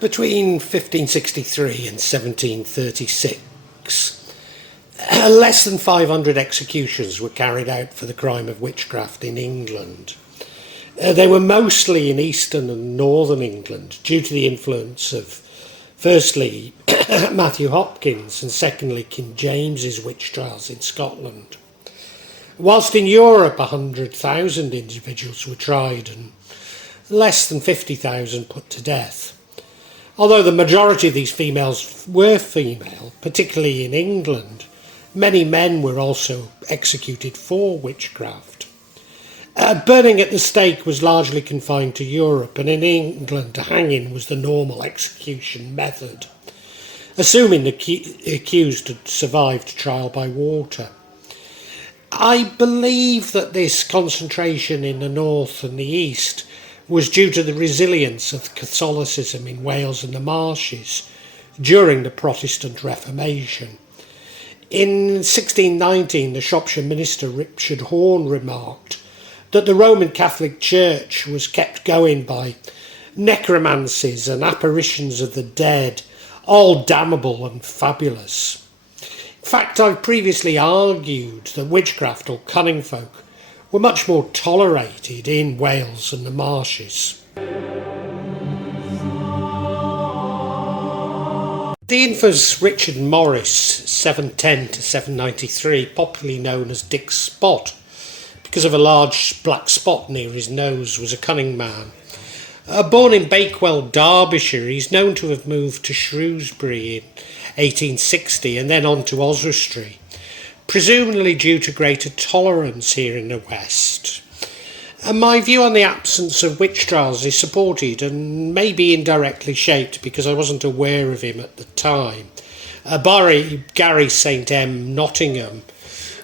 Between 1563 and 1736, less than 500 executions were carried out for the crime of witchcraft in England. They were mostly in eastern and northern England due to the influence of, firstly, Matthew Hopkins and secondly, King James's witch trials in Scotland. Whilst in Europe 100,000 individuals were tried and less than 50,000 put to death. Although the majority of these females were female, particularly in England, many men were also executed for witchcraft. Burning at the stake was largely confined to Europe, and in England hanging was the normal execution method, assuming the accused had survived trial by water. I believe that this concentration in the north and the east was due to the resilience of Catholicism in Wales and the Marches during the Protestant Reformation. In 1619, the Shropshire minister Richard Horne remarked that the Roman Catholic Church was kept going by necromancies and apparitions of the dead, all damnable and fabulous. In fact, I've previously argued that witchcraft or cunning folk were much more tolerated in Wales and the Marches. The infamous Richard Morris, 710 to 793, popularly known as Dick Spot, because of a large black spot near his nose, was a cunning man. Born in Bakewell, Derbyshire, he's known to have moved to Shrewsbury in 1860 and then on to Oswestry, presumably due to greater tolerance here in the West. And my view on the absence of witch trials is supported and maybe indirectly shaped, because I wasn't aware of him at the time, by Gary St M. Nottingham,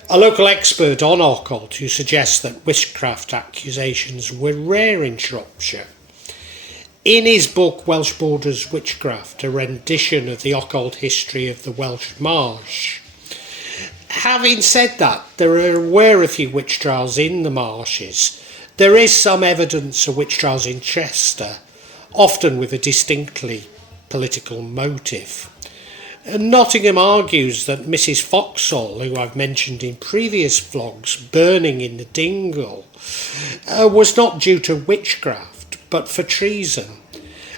a local expert on occult, who suggests that witchcraft accusations were rare in Shropshire. In his book Welsh Borders Witchcraft, a rendition of the occult history of the Welsh Marsh. Having said that, there were a few witch trials in the marshes. There is some evidence of witch trials in Chester, often with a distinctly political motive. Nottingham argues that Mrs. Foxall, who I've mentioned in previous vlogs, burning in the dingle, was not due to witchcraft, but for treason,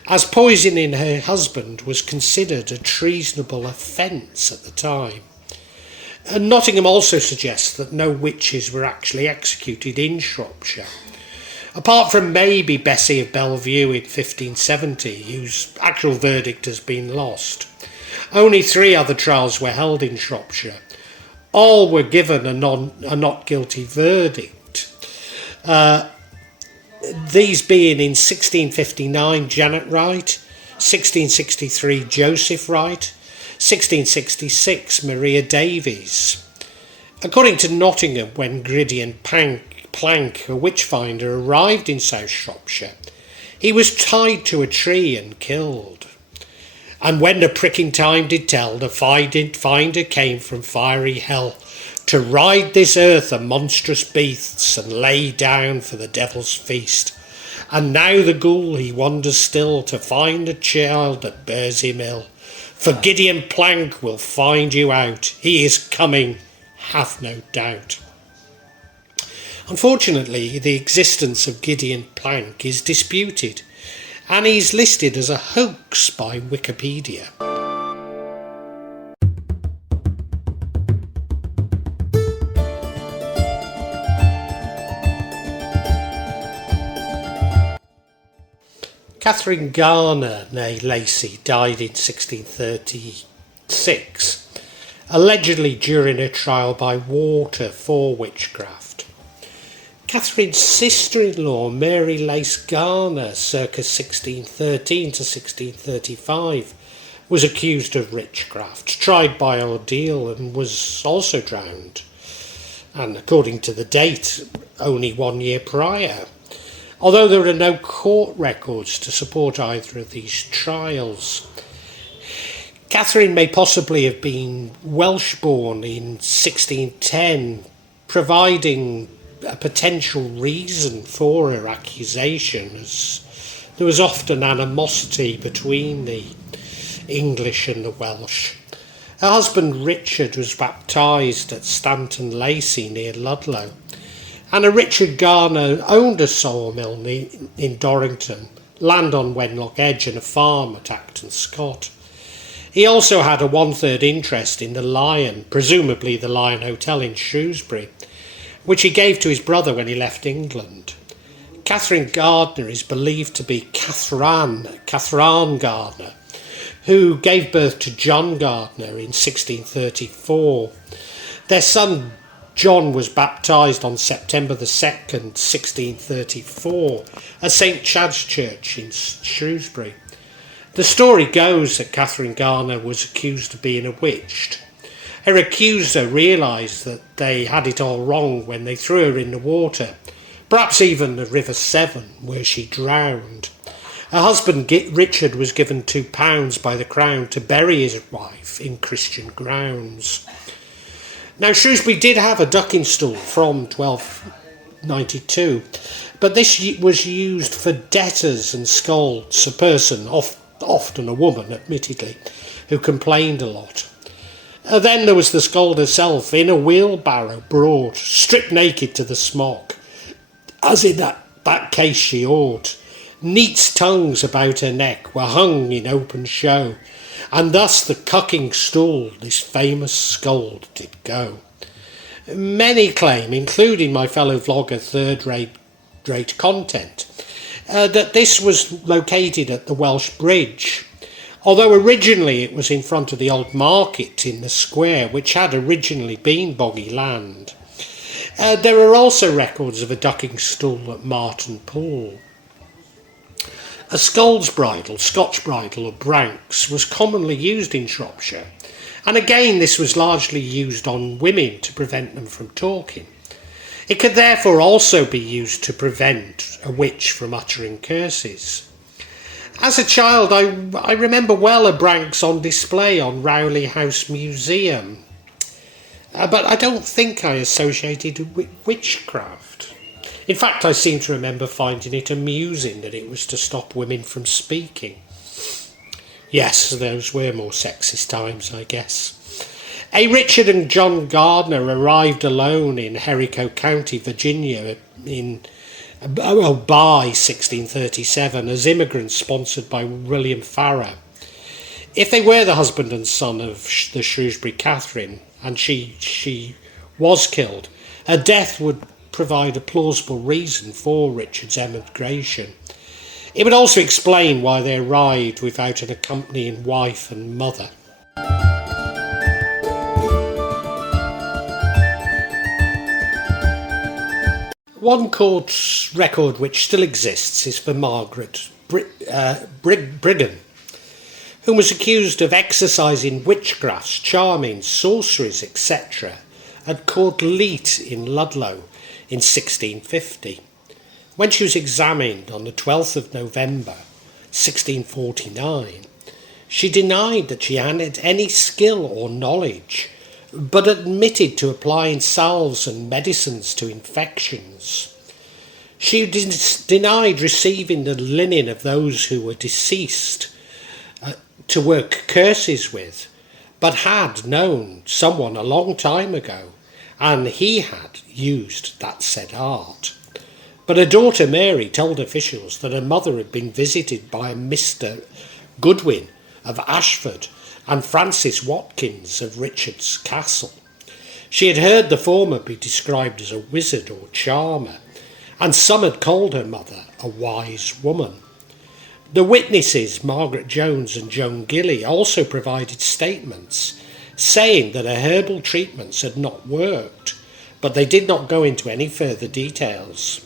as poisoning her husband was considered a treasonable offence at the time. And Nottingham also suggests that no witches were actually executed in Shropshire, apart from maybe Bessie of Belle Vue in 1570, whose actual verdict has been lost. Only 3 other trials were held in Shropshire. All were given a not guilty verdict. These being in 1659 Janet Wright, 1663 Joseph Wright, 1666 Maria Davys. According to Nottingham, when Gwydion Plank, a witchfinder, arrived in South Shropshire, he was tied to a tree and killed. And when the pricking time did tell, the finder came from fiery hell to ride this earth of monstrous beasts and lay down for the devil's feast. And now the ghoul he wanders still to find a child that bears him ill. For Gideon Plank will find you out. He is coming, have no doubt. Unfortunately, the existence of Gideon Plank is disputed, and he's listed as a hoax by Wikipedia. Kathryn Garner, née Lacye, died in 1636, allegedly during a trial by water for witchcraft. Kathryn's sister-in-law, Mary Lace Garner, circa 1613 to 1635, was accused of witchcraft, tried by ordeal, and was also drowned, and according to the date, only 1 year prior, although there are no court records to support either of these trials. Kathryn may possibly have been Welsh-born in 1610, providing a potential reason for her accusation, as There was often animosity between the English and the Welsh. Her husband Richard was baptised at Stanton Lacye near Ludlow, and a Richard Garner owned a sawmill in Dorrington, land on Wenlock Edge, and a farm at Acton Scott. He also had a 1/3 interest in the Lion, presumably the Lion Hotel in Shrewsbury, which he gave to his brother when he left England. Kathryn Garner is believed to be Kathryn Garner, who gave birth to John Gardner in 1634. Their son John was baptised on September the 2nd, 1634, at St Chad's Church in Shrewsbury. The story goes that Kathryn Garner was accused of being a witch. Her accuser realised that they had it all wrong when they threw her in the water, perhaps even the River Severn, where she drowned. Her husband Richard was given £2 by the Crown to bury his wife in Christian grounds. Now, Shrewsbury did have a ducking stool from 1292, but this was used for debtors and scolds, a person, often a woman admittedly, who complained a lot. Then there was the scold herself, in a wheelbarrow brought, stripped naked to the smock, as in that case she ought. Neat's tongues about her neck were hung in open show, and thus the cucking stool this famous scold did go. Many claim, including my fellow vlogger Third-Rate Content, that this was located at the Welsh Bridge, although originally it was in front of the old market in the square, which had originally been boggy land. There are also records of a ducking stool at Marton Pool. A scold's bridle, Scotch bridle or branks, was commonly used in Shropshire, and again this was largely used on women to prevent them from talking. It could therefore also be used to prevent a witch from uttering curses. As a child, I remember well a branks on display on Rowley House Museum, but I don't think I associated it with witchcraft. In fact, I seem to remember finding it amusing that it was to stop women from speaking. Yes, those were more sexist times, I guess. A Richard and John Gardner arrived alone in Jericho County, Virginia, by 1637 as immigrants sponsored by William Farrar. If they were the husband and son of the Shrewsbury Kathryn, and she was killed, her death would provide a plausible reason for Richard's emigration. It would also explain why they arrived without an accompanying wife and mother. One court record which still exists is for Margaret Brigham, who was accused of exercising witchcrafts, charming, sorceries, etc. at Court Leet in Ludlow in 1650. When she was examined on the 12th of November 1649, she denied that she had any skill or knowledge, but admitted to applying salves and medicines to infections. She denied receiving the linen of those who were deceased to work curses with, but had known someone a long time ago, and he had used that said art. But her daughter Mary told officials that her mother had been visited by a Mr. Goodwin of Ashford and Francis Watkins of Richard's Castle. She had heard the former be described as a wizard or charmer, and some had called her mother a wise woman. The witnesses, Margaret Jones and Joan Gilly, also provided statements saying that her herbal treatments had not worked, but they did not go into any further details.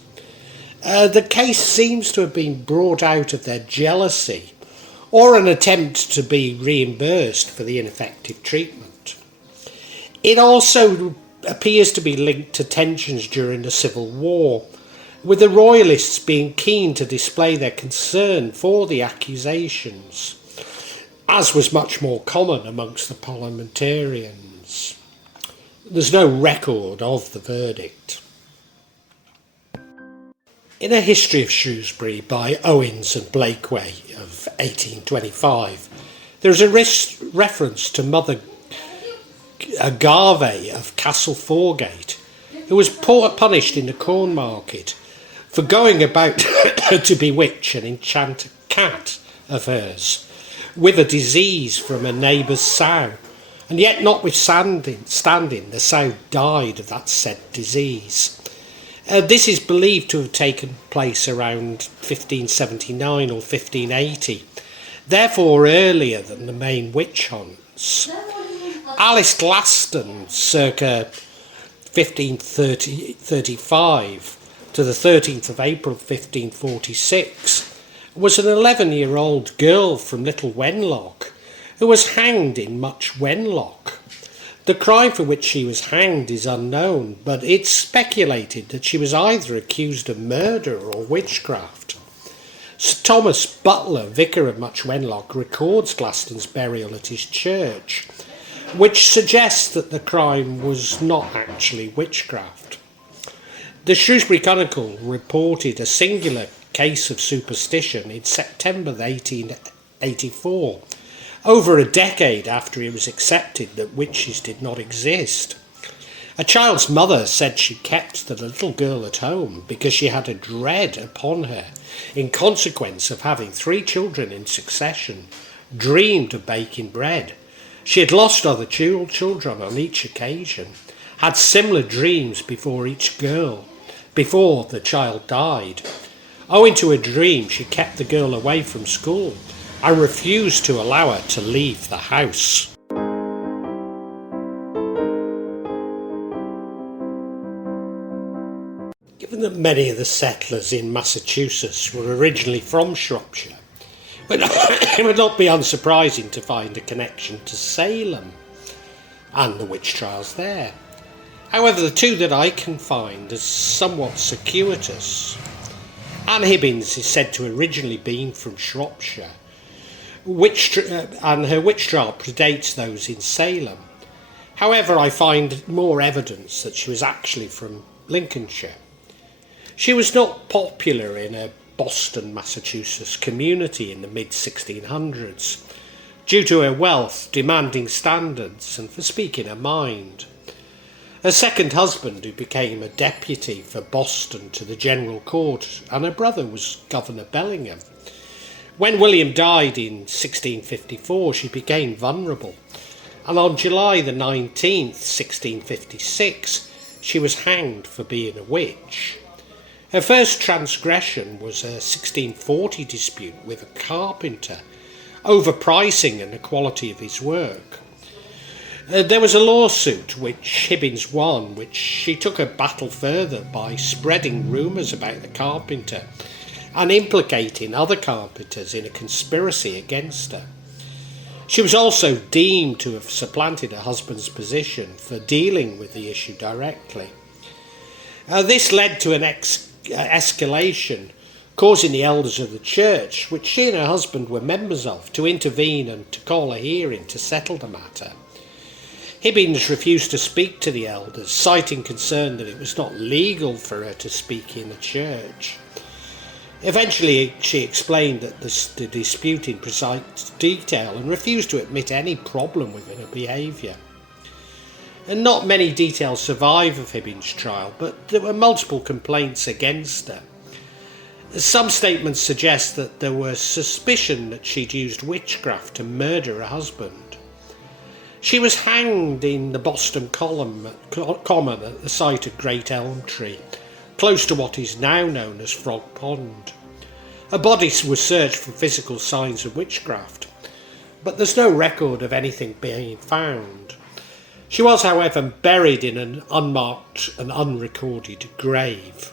The case seems to have been brought out of their jealousy or an attempt to be reimbursed for the ineffective treatment. It also appears to be linked to tensions during the Civil War, with the Royalists being keen to display their concern for the accusations, as was much more common amongst the parliamentarians. There's no record of the verdict. In a history of Shrewsbury by Owens and Blakeway of 1825, there is a reference to Mother Agave of Castle Foregate, who was punished in the Corn Market for going about to bewitch and enchant a cat of hers with a disease from a neighbour's sow, and yet notwithstanding the sow died of that said disease. This is believed to have taken place around 1579 or 1580, therefore earlier than the main witch hunts. Alice Glaston, circa 1535 to the 13th of April 1546, was an 11-year-old girl from Little Wenlock who was hanged in Much Wenlock. The crime for which she was hanged is unknown, but it's speculated that she was either accused of murder or witchcraft. Sir Thomas Butler, vicar of Much Wenlock, records Glaston's burial at his church, which suggests that the crime was not actually witchcraft. The Shrewsbury Chronicle reported a singular case of superstition in September 1884, over a decade after it was accepted that witches did not exist. A child's mother said she kept the little girl at home because she had a dread upon her in consequence of having 3 children in succession dreamed of baking bread. She had lost other children on each occasion, had similar dreams before the child died. Owing to a dream, she kept the girl away from school and refused to allow her to leave the house. Given that many of the settlers in Massachusetts were originally from Shropshire, it would not be unsurprising to find a connection to Salem and the witch trials there. However, the two that I can find are somewhat circuitous. Anne Hibbins is said to have originally been from Shropshire, and her witch trial predates those in Salem. However, I find more evidence that she was actually from Lincolnshire. She was not popular in a Boston, Massachusetts community in the mid-1600s, due to her wealth, demanding standards, and for speaking her mind. Her second husband, who became a deputy for Boston to the General Court, and her brother was Governor Bellingham. When William died in 1654, she became vulnerable, and on July the 19th, 1656, she was hanged for being a witch. Her first transgression was a 1640 dispute with a carpenter over pricing and the quality of his work. There was a lawsuit which Hibbins won, which she took a battle further by spreading rumours about the carpenter and implicating other carpenters in a conspiracy against her. She was also deemed to have supplanted her husband's position for dealing with the issue directly. This led to an escalation, causing the elders of the church, which she and her husband were members of, to intervene and to call a hearing to settle the matter. Hibbins refused to speak to the elders, citing concern that it was not legal for her to speak in the church. Eventually, she explained that the dispute in precise detail and refused to admit any problem with her behaviour. And not many details survive of Hibbins' trial, but there were multiple complaints against her. Some statements suggest that there was suspicion that she'd used witchcraft to murder her husband. She was hanged in the Boston Common at the site of Great Elm Tree, close to what is now known as Frog Pond. Her body was searched for physical signs of witchcraft, but there's no record of anything being found. She was, however, buried in an unmarked and unrecorded grave.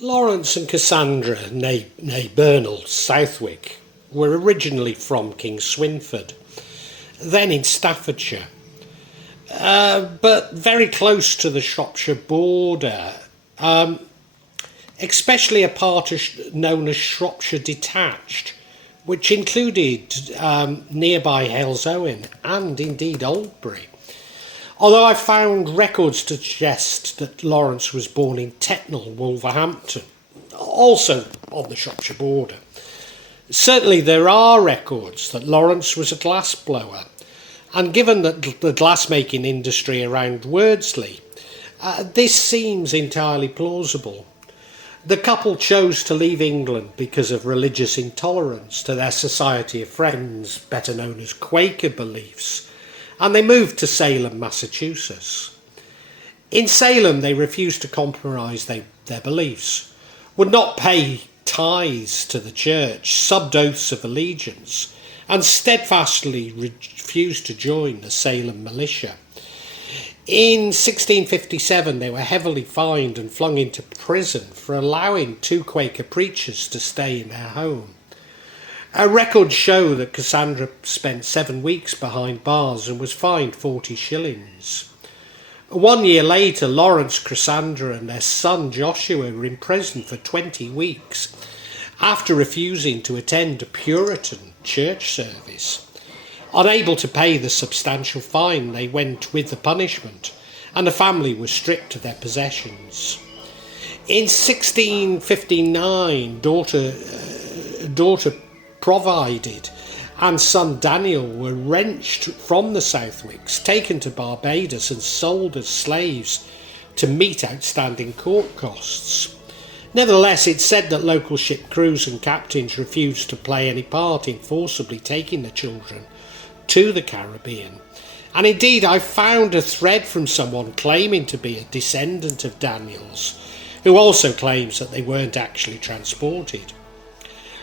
Lawrence and Cassandra, née Bernal, Southwick, were originally from King Swynford, then in Staffordshire, but very close to the Shropshire border, especially a part known as Shropshire Detached, which included nearby Halesowen and indeed Oldbury. Although I found records to suggest that Lawrence was born in Tetnall, Wolverhampton, also on the Shropshire border. Certainly there are records that Lawrence was a glassblower, and given that the glassmaking industry around Wordsley, this seems entirely plausible. The couple chose to leave England because of religious intolerance to their Society of Friends, better known as Quaker beliefs, and they moved to Salem, Massachusetts. In Salem, they refused to compromise their beliefs, would not pay tithes to the church, subbed oaths of allegiance, and steadfastly refused to join the Salem militia. In 1657, they were heavily fined and flung into prison for allowing 2 Quaker preachers to stay in their home. Records show that Cassandra spent 7 weeks behind bars and was fined 40 shillings. 1 year later, Lawrence, Cassandra and their son Joshua were in prison for 20 weeks after refusing to attend a Puritan church service. Unable to pay the substantial fine, they went with the punishment, and the family was stripped of their possessions. In 1659, daughter provided and son Daniel were wrenched from the Southwicks, taken to Barbados and sold as slaves to meet outstanding court costs. Nevertheless, it's said that local ship crews and captains refused to play any part in forcibly taking the children to the Caribbean. And indeed, I found a thread from someone claiming to be a descendant of Daniel's, who also claims that they weren't actually transported.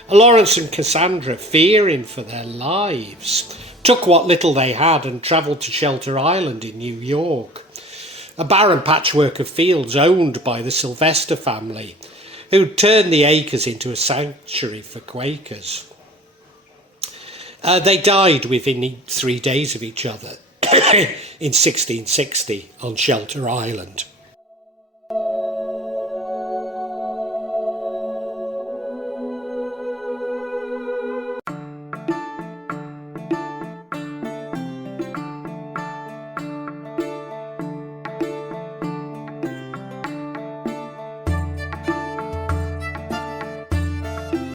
Lawrence and Cassandra, fearing for their lives, took what little they had and travelled to Shelter Island in New York, a barren patchwork of fields owned by the Sylvester family, who turned the acres into a sanctuary for Quakers. They died within 3 days of each other in 1660 on Shelter Island.